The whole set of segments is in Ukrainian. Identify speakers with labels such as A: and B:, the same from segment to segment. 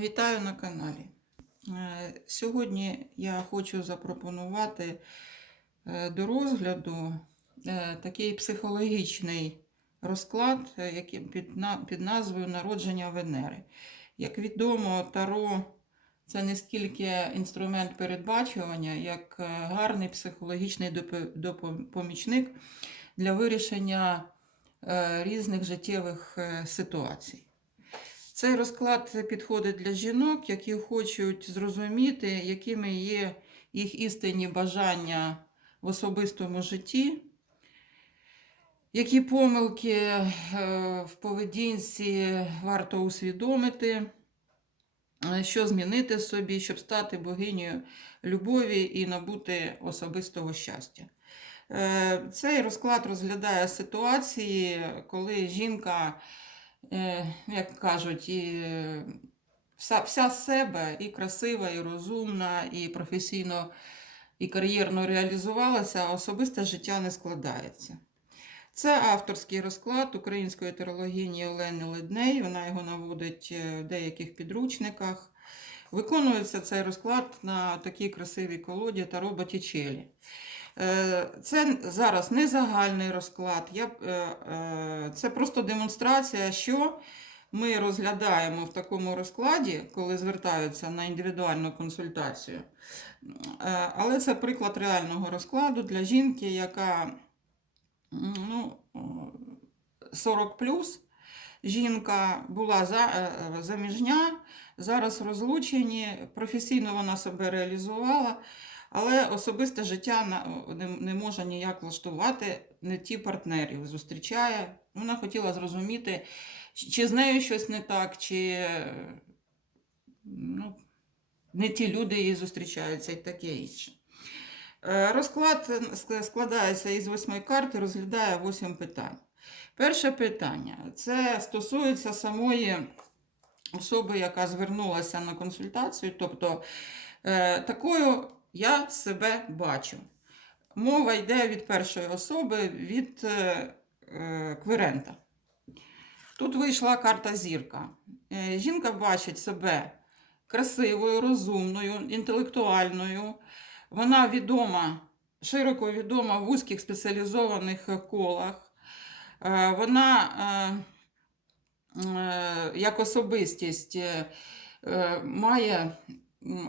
A: Вітаю на каналі. Е, Сьогодні я хочу запропонувати е, до розгляду е, такий психологічний розклад, під, назвою Народження Венери. Як відомо, Таро це не стільки інструмент передбачування, як гарний психологічний допо- допомічник для вирішення різних життєвих ситуацій. Цей розклад підходить для жінок, які хочуть зрозуміти, якими є їх істинні бажання в особистому житті, які помилки е, в поведінці варто усвідомити, е, що змінити собі, щоб стати богинею любові і набути особистого щастя. Е, Цей розклад розглядає ситуації, коли жінка як кажуть, і е, вся, вся себе і красива, і розумна, і професійно, і кар'єрно реалізувалася, а особисте життя не складається. Це авторський розклад української терологині Олени Ледней. Вона його наводить е, в деяких підручниках. Виконується цей розклад на такій красивій колоді Таро Боттічелі. Е, Це зараз не загальний розклад, я, е, е, це просто демонстрація, що ми розглядаємо в такому розкладі, коли звертаються на індивідуальну консультацію. Е, Але це приклад реального розкладу для жінки, яка ну, о, 40 Жінка була за, е, е, заміжня, зараз розлучені, професійно вона себе реалізувала. Але особисте життя не, може ніяк влаштувати, не ті партнерів зустрічає. Вона хотіла зрозуміти, чи- з нею щось не так, чи е, ну, не ті люди її зустрічаються і таке інше. Е, Розклад складається із восьми карт і розглядає восьм питань. Перше питання це стосується самої особи, яка звернулася на консультацію, тобто е, такою я себе бачу. Мова йде від першої особи, від е, е, квирента. Тут вийшла карта зірка. Е, жінка бачить себе красивою, розумною, інтелектуальною. Вона відома, широко відома в вузьких спеціалізованих колах. Е, вона е, е, як особистість е, е, має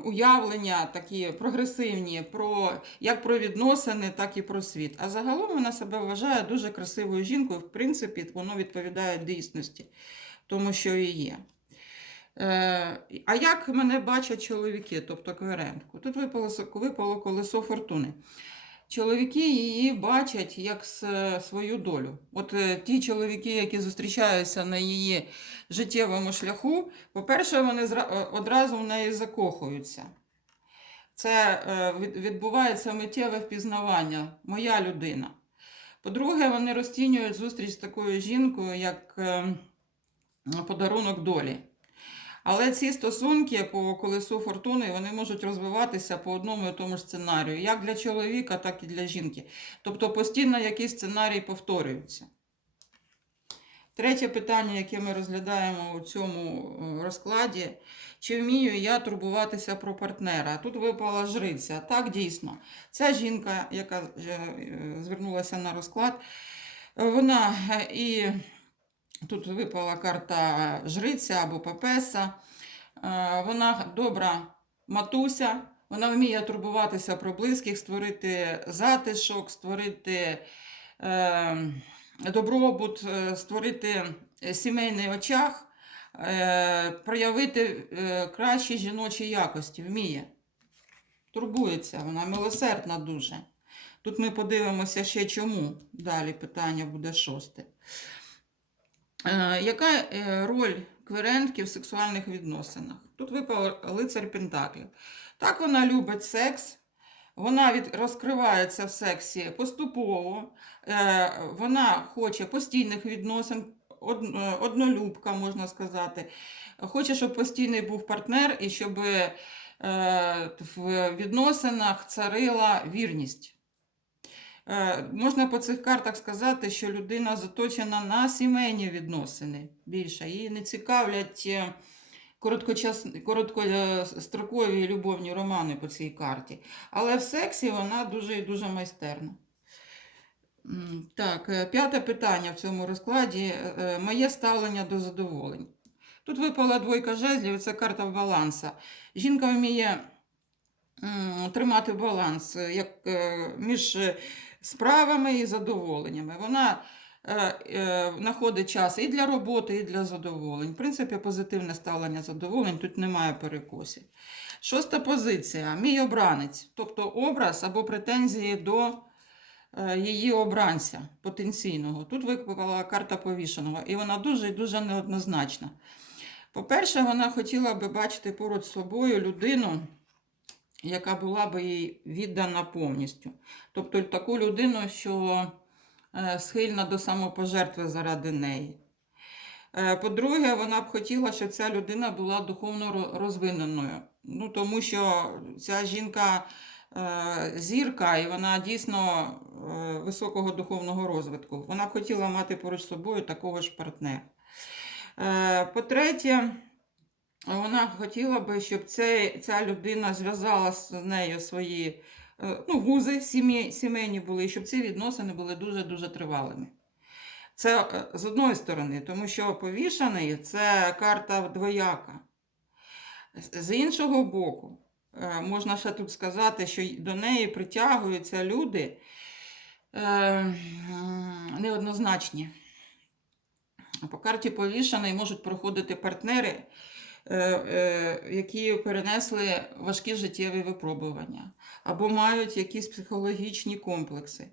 A: уявлення такі прогресивні про як про відносини, так і про світ. А загалом вона себе вважає дуже красивою жінкою. В принципі, воно відповідає дійсності, тому що і є. Е, а як мене бачать чоловіки, тобто кверентку? Тут випало колесо фортуни. Чоловіки її бачать як свою долю. От е, ті чоловіки, які зустрічаються на її життєвому шляху, по-перше, вони одразу в неї закохуються. Це е, відбувається миттєве впізнавання, моя людина. По-друге, вони розцінюють зустріч з такою жінкою як е, подарунок долі. Але ці стосунки по колесу фортуни вони можуть розвиватися по одному і тому ж сценарію, як для чоловіка, так і для жінки. Тобто постійно якийсь сценарій повторюється. Третє питання, яке ми розглядаємо у цьому е, розкладі: чи вмію я турбуватися про партнера? Тут випала жриця. Так, дійсно. Ця жінка, яка е, е, звернулася на розклад, вона і тут випала карта жриця або папеса. Е, Вона добра матуся, вона вміє турбуватися про близьких, створити затишок, створити е, добробут, е, створити сімейний очаг, проявити кращі жіночі якості, вміє. Турбується, вона милосердна дуже. Тут ми подивимося ще чому. Далі питання буде шосте. Е, Яка е, роль кверентки в сексуальних відносинах? Тут випав лицар Пентаклів. Так вона любить секс, вона від, розкривається в сексі поступово, е, вона хоче постійних відносин, од, однолюбка, можна сказати. Хоче, щоб постійний був партнер і щоб в відносинах царила вірність. Е, Можна по цих картах сказати, що людина заточена на сімейні відносини більше. Її не цікавлять е, короткострокові любовні романи по цій карті. Але в сексі вона дуже і дуже майстерна. Так, е, п'яте питання в цьому розкладі. Моє ставлення до задоволень. Тут випала двойка жезлів, це карта баланса. Жінка вміє тримати баланс як, між справами і задоволеннями. Вона е, е, знаходить час і для роботи, і для задоволень. В принципі, позитивне ставлення задоволень, тут немає перекосів. Шоста позиція мій обранець, тобто образ або претензії до е, її обранця потенційного. Тут випала карта повішеного, і вона дуже і дуже неоднозначна. По-перше, вона хотіла би бачити поруч собою людину, яка була би їй віддана повністю. Тобто таку людину, що е, схильна до самопожертви заради неї. Е, По-друге, вона б хотіла, щоб ця людина була духовно розвиненою. Ну, тому що ця жінка е, зірка, і вона дійсно високого духовного розвитку. Вона б хотіла мати поруч з собою такого ж партнера. По-третє, вона хотіла би, щоб цей, ця людина зв'язала з нею свої е, ну, вузи сім'ї, сімейні були, щоб ці відносини були дуже-дуже тривалими. Це е, з одної сторони, тому що повішаний це карта двояка. З- іншого боку, е, можна ще тут сказати, що до неї притягуються люди неоднозначні. По карті повішаний можуть проходити партнери, які перенесли важкі життєві випробування, або мають якісь психологічні комплекси,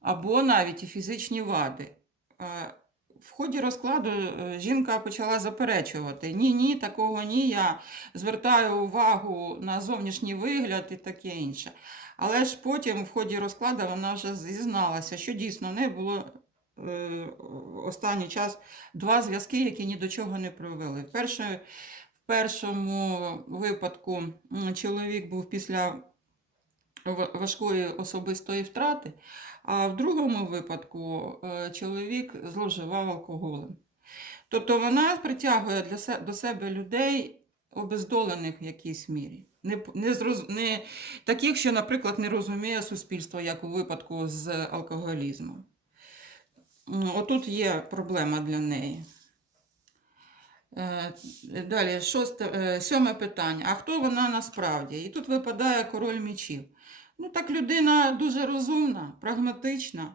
A: або навіть і фізичні вади. Е, В ході розкладу е, жінка почала заперечувати: ні, ні, такого ні, я звертаю увагу на зовнішній вигляд і таке інше. Але ж потім, в ході розкладу, вона вже зізналася, що дійсно в неї було е, останній час два зв'язки, які ні до чого не привели. Перше, в першому випадку чоловік був після важкої особистої втрати, а в другому випадку е, чоловік зловживав алкоголем. Тобто вона притягує для се- до себе людей обездолених в якійсь мірі. Не, не, не таких, що, наприклад, не розуміє суспільство, як у випадку з алкоголізмом. Отут є проблема для неї. Е, Далі, шосте, е, сьоме питання. А хто вона насправді? І тут випадає король мічів. Ну, так людина дуже розумна, прагматична.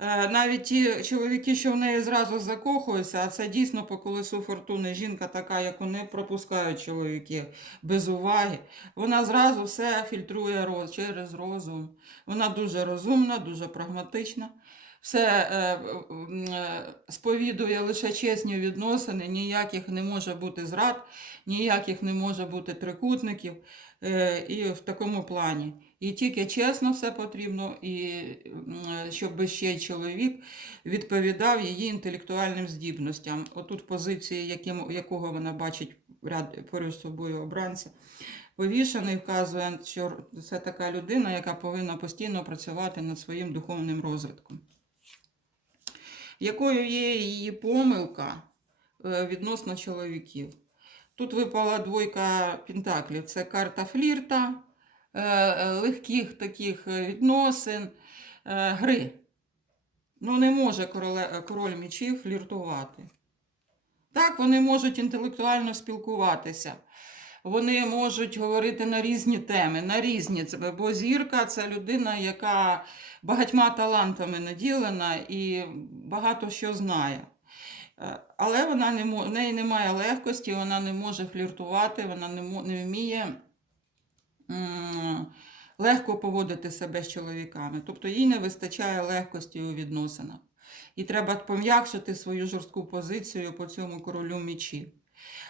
A: Е, Навіть ті чоловіки, що в неї зразу закохуються, а це дійсно по колесу фортуни жінка така, яку не пропускають чоловіки без уваги. Вона зразу все фільтрує через розум. Вона дуже розумна, дуже прагматична. Все е, е, сповідує лише чесні відносини, ніяких не може бути зрад, ніяких не може бути трикутників. Е, і в такому плані. І тільки чесно все потрібно, і щоб ще чоловік відповідав її інтелектуальним здібностям. Отут позиції, яким, якого вона бачить ряд поруч з собою обранця. Повішений вказує, що це така людина, яка повинна постійно працювати над своїм духовним розвитком. Якою є її помилка е, відносно чоловіків? Тут випала двойка пентаклів. Це карта флірта, е, легких таких відносин, е, гри. Ну, не може король мічів фліртувати. Так, вони можуть інтелектуально спілкуватися. Вони можуть говорити на різні теми, на різні це- бо зірка це людина, яка багатьма талантами наділена і багато що знає. Е, Але вона не в неї немає легкості, вона не може фліртувати, вона не, не вміє м, легко поводити себе з чоловіками. Тобто їй не вистачає легкості у відносинах. І треба пом'якшити свою жорстку позицію по цьому королю мічів.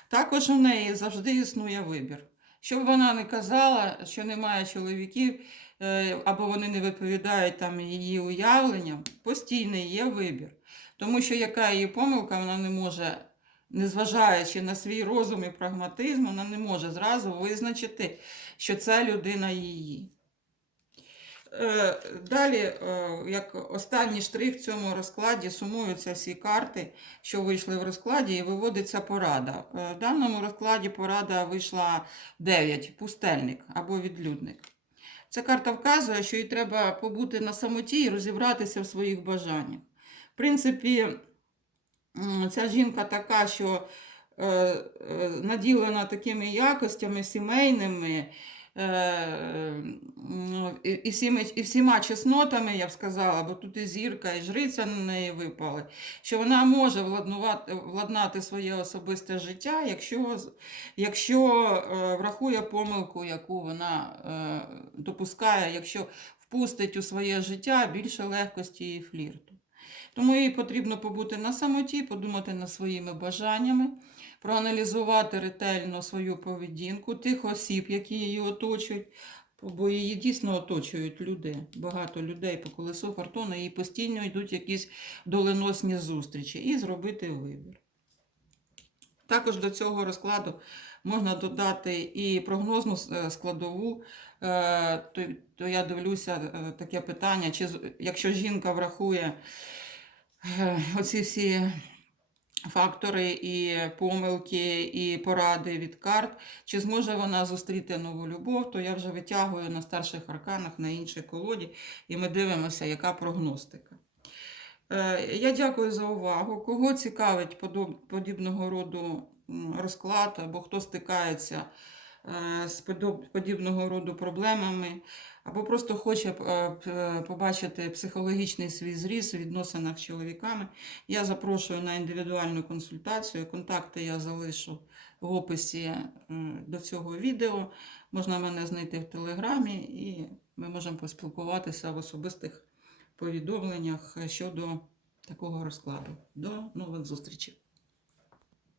A: Також у неї завжди існує вибір. Щоб вона не казала, що немає чоловіків, е, або вони не відповідають там її уявленням, постійний є вибір. Тому що яка її помилка, вона не може, незважаючи на свій розум і прагматизм, вона не може зразу визначити, що ця людина її. Е, Далі, е, як останній штрих в цьому розкладі, сумуються всі карти, що вийшли в розкладі, і виводиться порада. Е, В даному розкладі порада вийшла 9, пустельник або відлюдник. Ця карта вказує, що їй треба побути на самоті і розібратися в своїх бажаннях. В принципі, ця жінка така, що наділена такими якостями сімейними, і, і, всіми, і всіма чеснотами, я б сказала, бо тут і зірка, і жриця на неї випали, що вона може владнати своє особисте життя, якщо, якщо е, врахує помилку, яку вона е, допускає, якщо впустить у своє життя більше легкості і флірту. Тому їй потрібно побути на самоті, подумати над своїми бажаннями, проаналізувати ретельно свою поведінку, тих осіб, які її оточують, бо її дійсно оточують люди, багато людей по колесу фортуни, і постійно йдуть якісь доленосні зустрічі, і зробити вибір. Також до цього розкладу можна додати і прогнозну е, складову. Е, То, я дивлюся е, таке питання, чи якщо жінка врахує оці всі фактори і помилки, і поради від карт, чи зможе вона зустріти нову любов, то я вже витягую на старших арканах на іншій колоді, і ми дивимося, яка прогностика. Е, Я дякую за увагу. Кого цікавить подобного роду розклад, або хто стикається з подібного роду проблемами, або просто хоче е, побачити психологічний свій зріст у відносинах з чоловіками, я запрошую на індивідуальну консультацію. Контакти я залишу в описі до цього відео. Можна мене знайти в телеграмі, і ми можемо поспілкуватися в особистих повідомленнях щодо такого розкладу. До нових зустрічей!